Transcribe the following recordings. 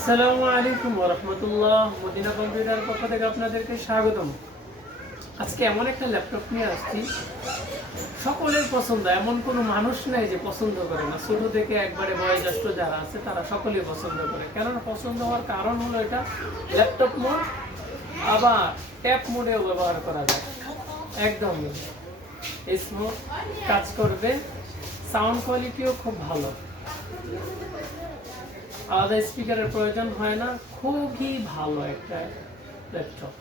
আসসালামু আলাইকুম ওয়া রাহমাতুল্লাহ। মদিনা কম্পিউটার পক্ষ থেকে আপনাদেরকে স্বাগতম। আজকে এমন একটা ল্যাপটপ নিয়ে আসছি, সকলের পছন্দ, এমন কোনো মানুষ নেই যে পছন্দ করে না। ছোট থেকে একবারে বয়োজ্যেষ্ঠ যারা আছে তারা সকলেই পছন্দ করে। কেননা পছন্দ হওয়ার কারণ হলো এটা ল্যাপটপ মোড, আবার ট্যাব মোডেও ব্যবহার করা যায়। একদম স্মুথ কাজ করবে, সাউন্ড কোয়ালিটিও খুব ভালো, আলাদা স্পিকারের প্রয়োজন হয় না, খুবই ভালো একটা laptop.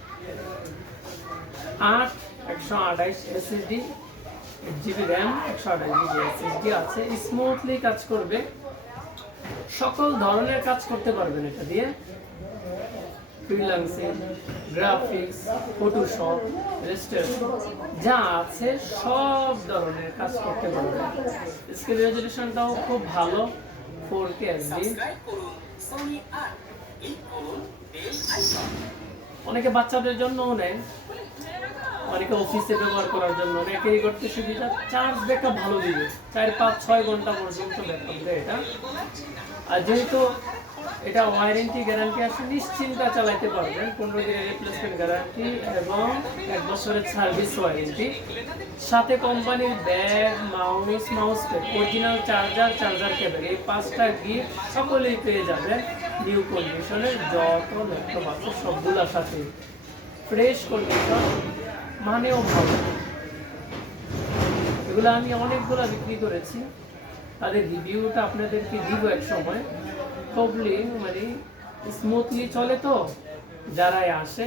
128 SSD, 8GB RAM, 128GB SSD আছে, স্মুথলি কাজ করবে, সকল ধরনের কাজ করতে পারবেন এটা দিয়ে। ফ্রিল্যান্সিং, গ্রাফিক্স, ফটোশপ, ইলাস্ট্রেটর যা আছে সব ধরনের কাজ করতে পারবেন। স্ক্রিন রেজোলিউশনটাও খুব ভালো, 4K HD। অনেকে বাচ্চাদের জন্যও নেয়, অনেকে অফিসে ব্যবহার করার জন্য, ক্যারি করতে সুবিধা। চার্জ ব্যাকআপ ভালো দিবে, 4-5-6 ঘন্টা পর্যন্ত ব্যাকআপ দেয় এটা। আর যেহেতু এটা ওয়ারেন্টি গ্যারান্টি আছে, নিশ্চিন্তা চালাইতে পারবেন। 15 দিনের রিপ্লেসমেন্ট গ্যারান্টি এবং 1 বছরের সার্ভিস ওয়ারেন্টি। সাথে কোম্পানির bag, mouse pad, original charger cable, এই 5টা গিফট সকলেই পেয়ে যাবেন। নিউ কন্ডিশনের যত ল্যাপটপ আছে সবগুলোর সাথে ফ্রেশ কন্ডিশন, মানেও ভালো। এগুলো আমি অনেকগুলো বিক্রি করেছি, তাদের রিভিউটা আপনাদেরকে দিব এক সময়। খুবই মানে স্মুথলি চলে, তো যারাই আসে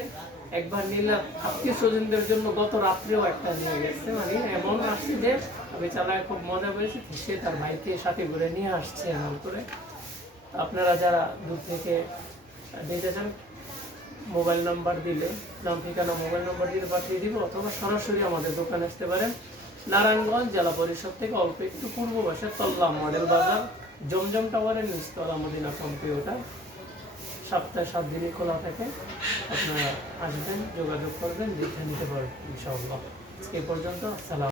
একবার নিলে আত্মীয় স্বজনদের জন্য গত রাত্রেও একটা নিয়ে গেছে, মানে এমন আসছে যে আমি চালায় খুব মজা পেয়েছি, সে তার ভাইকে সাথে ঘুরে নিয়ে আসছে এমন করে। আপনারা যারা দূর থেকে দিতে চান, মোবাইল নাম্বার দিলে, নাম ঠিকানা মোবাইল নাম্বার দিলে পাঠিয়ে দিব, অথবা সরাসরি আমাদের দোকানে আসতে পারেন। নারায়ণগঞ্জ জেলা পরিষদ থেকে অল্প একটু পূর্ব পাশে তল্লা মডেল বাজার, জমজম টাওয়ারের নিচতলা, মদিনা কম্পিউটার। সপ্তাহে 7 দিনই খোলা থাকে, আপনারা আসবেন, যোগাযোগ করবেন, দেখে নিতে পারবেন ইনশাআল্লাহ। আজকে পর্যন্ত, আসসালাম।